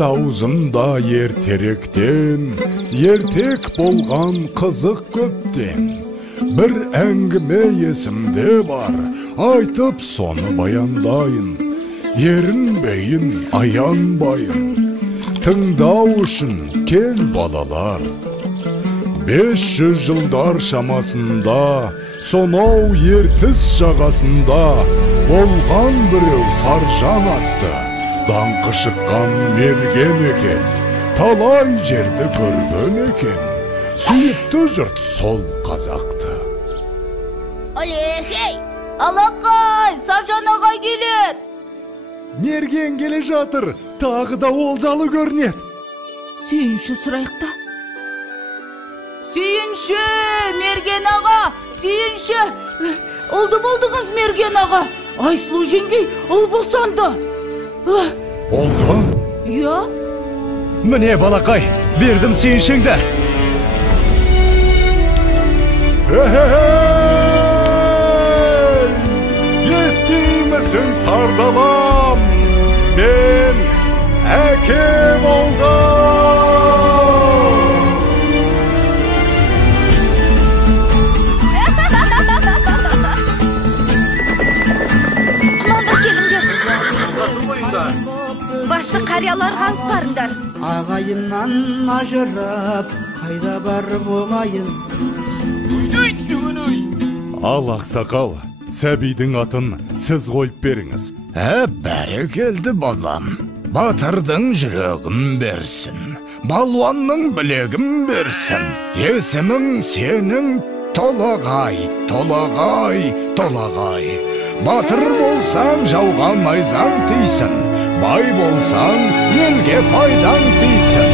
Ел аузында ертеректен, ертек болған қызық көптен. Bir әңгіме есімде бар, айтып соны баяндайын. Ерінбейін, аянбайын, тыңдау үшін кел балалар. 500 жылдар шамасында, сонау ертіс жағасында болған біреу Саржан атты. Даңқы шыққан мерген екен, талай жерді көрген екен. Сүйікті жұрт сол қазақты. Алехей! Алақай! Саржан ағай келет! Мерген келе жатыр, тағы да олжалы көрінет. Сүйінші сұрайықта. Сүйінші! Мерген аға! Сүйінші! Олды болдыңыз, Мерген аға! Айсұлу жеңгей, ұл босанды. Олды? Иә? Міне балақай, бердім сүйіншіңді. Естимісің сардалам, мен әке болдым. Манда келіңдер. Басты қарияларға алып барыңдар. Ағайыннан ажырап, қайда барып оңайын. Ал ақсақал, сәбидің атын сіз қойып беріңіз. Бәрекелді балам. Батырдың жүрегін берсін, балуанның білегін берсін. Есімің сенің Толағай, Толағай, Толағай. Батыр болсаң жауға найзаң тисін, бай болсаң елге пайдаң тисін.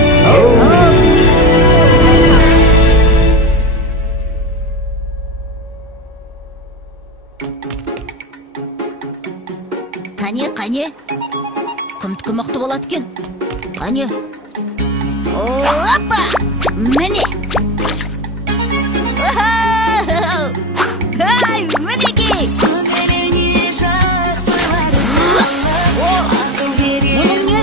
Қане, кімдікі мықты болады кен? Қане? Опа! Міне! Мінекей! Мұның не?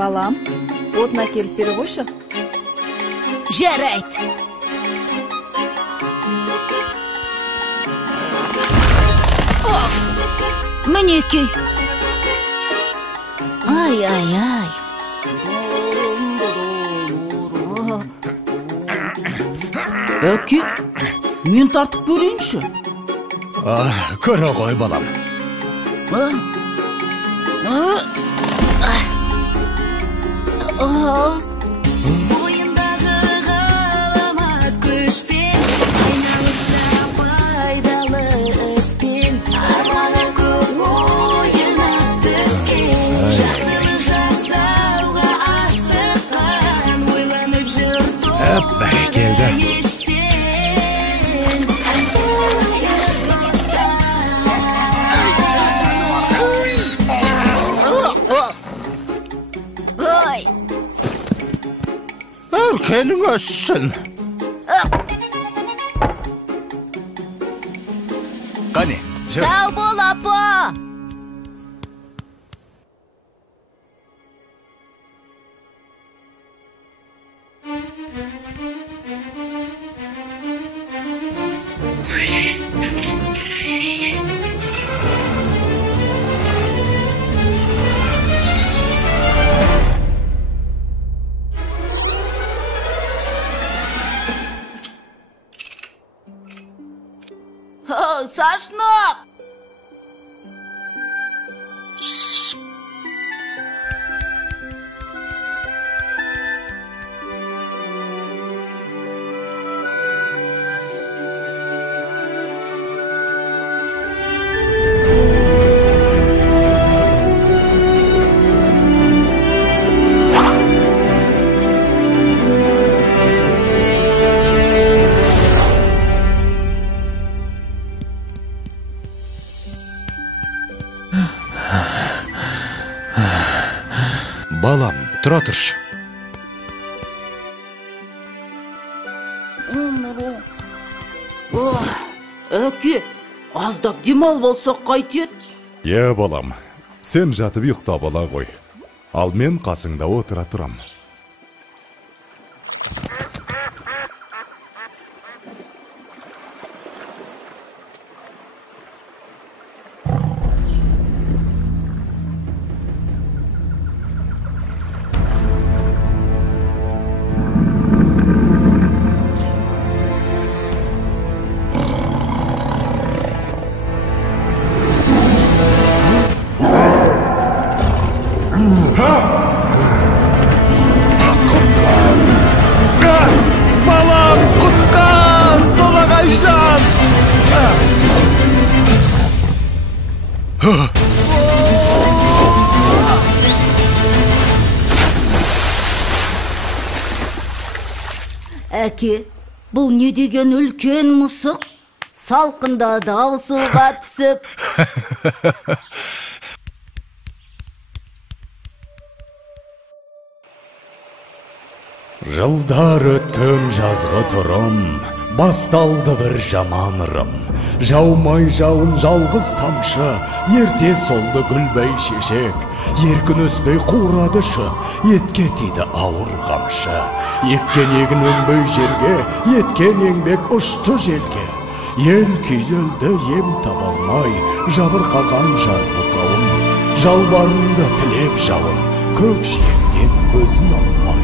Балам, отына келіп бері қойшы. Жарайды. Мінекей. Ай. Әке, мен тартып көрейінші. Көре ғой балам. Бойындағы ғаламат күшпен, айналыса пайдалы іспен, арманы көп ойына түскен, жақсылық жасауға асыққан, ойланып жүр Бәрекелді. Өркенің өссін. Қане, жүр. Сау бол, апа. Сашнақ! Балам, тұра тұршы. Әке, аздап демал болсақ қайтет? Балам, сен жатып ұйықтап ала ғой. Ал мен қасыңда отыра тұрам. Балам, құтқар! Толағайжан! Әке, бұл не деген үлкен мұсық? Салқында дауысуға түсіп. Жылдар өткен жазғы тұрым, басталды бір жаман ырым. Жаумай жауын жалғыз тамшы, ерте солды гүлбей шешек. Еркін өспей қурады шөп, етке тиді ауыр қамшы. Еккен егін өнбей жерге, еткен еңбек ұшты желге. Ел күйзелді ем табалмай, жабырқаған жарбы қауым. Жалбарынды тілеп жауын, көк жиектен көзін алмай.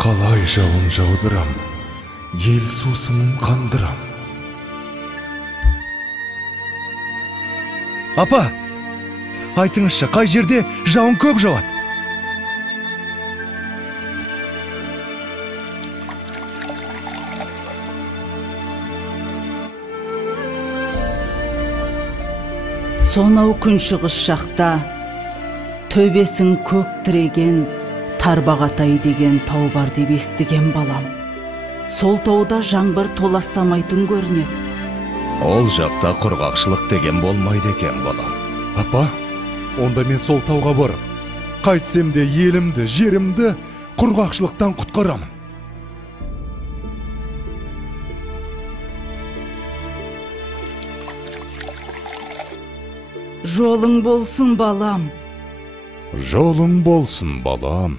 Қалай жауын жаудырам, ел сусынын қандырам. Апа, айтыңызшы, қай жерде жауын көп жауады? Сонау күншығыс жақта, төбесін көк тіреген Тарбағатай деген тау бар деп естіген балам. Сол тауда жаңбыр толастамайтын көрінеді. Ол жақта құрғақшылық деген болмайды екен, балам. Апа, онда мен сол тауға барып, қайтсем де елімді, жерімді құрғақшылықтан құтқарамын. Жолың болсын, балам. Жолың болсын, балам.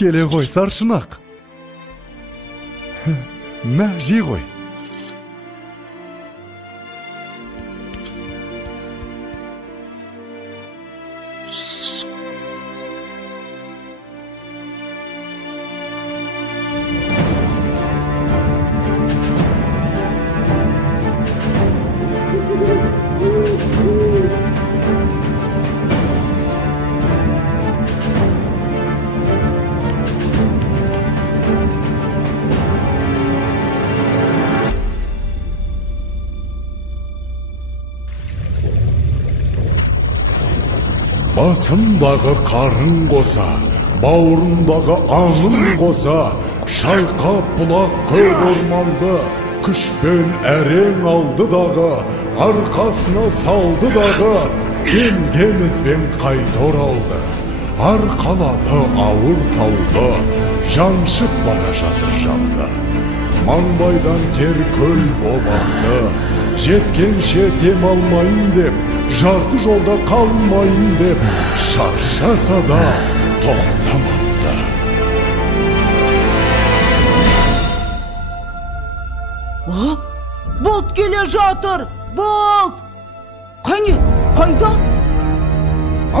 Келе ғой, саршынақ. Мә, жей ғой. Басындағы қарын қоса, бауырындағы аңын қоса, шайқап бұлақ көк орманды, күшпен әрең алды дағы, арқасына салды дағы, келген ізбен қайта оралды. Арқалады ауыр тауды, жаншып бара жатыр жанды. Маңбайдан тер көл болақты, жеткенше дем алмайын деп, жарты жолда қалмайын деп, шаршаса да тоқтамапты. Болт келе жатыр! Болт! Қане, қайда?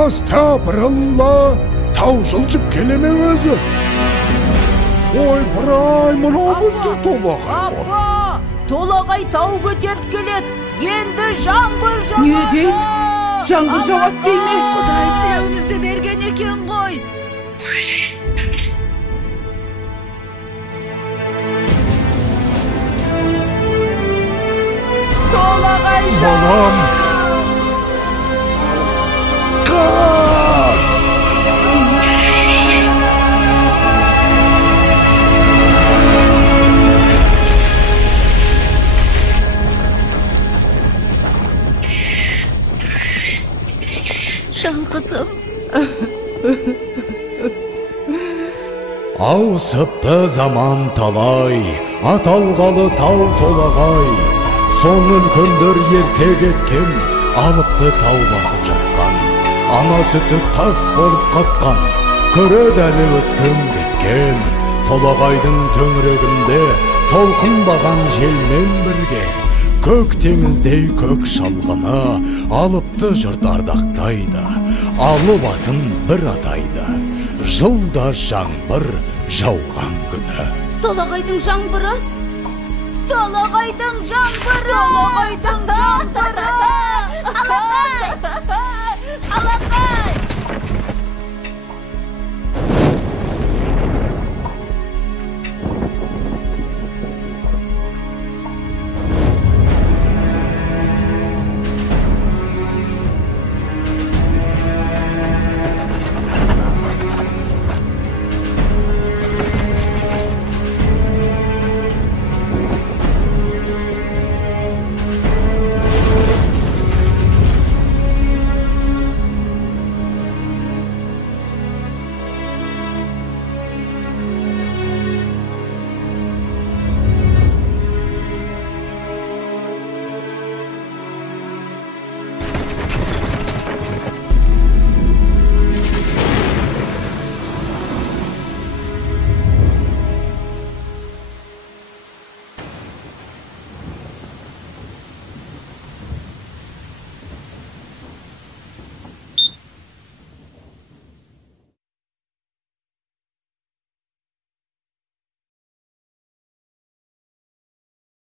Астапыралла, тау жылжып келеме өзі. Ой, бұрай, мұнамызды толағай. Апа, толағай тау көтеріп келеді. Енді жаңбыр жауады. Не дейді? жаңбыр жауат дейме? Құдай тілеуімізді берген екен ғой. Толағай Балам! Қаш! Жан қызым. Ауысыпты заман талай, аталғалы тау толағай. Соң үлкендер ерте кеткен, алыпты тау басып жатқан. Ана сүті тас болып қатқан, көреді өткен кеткен. Толағайдың төңірегінде толқынбаған желмен бірге. Көк теңіздей көк шалғыны алыпты жұрт ардақтайды. Алып атын бір атайды. Жылда жаңбыр жауған күні. Толағайдың жаңбыры? Толағайдың жаңбыры! Толағайдың жаңбыры!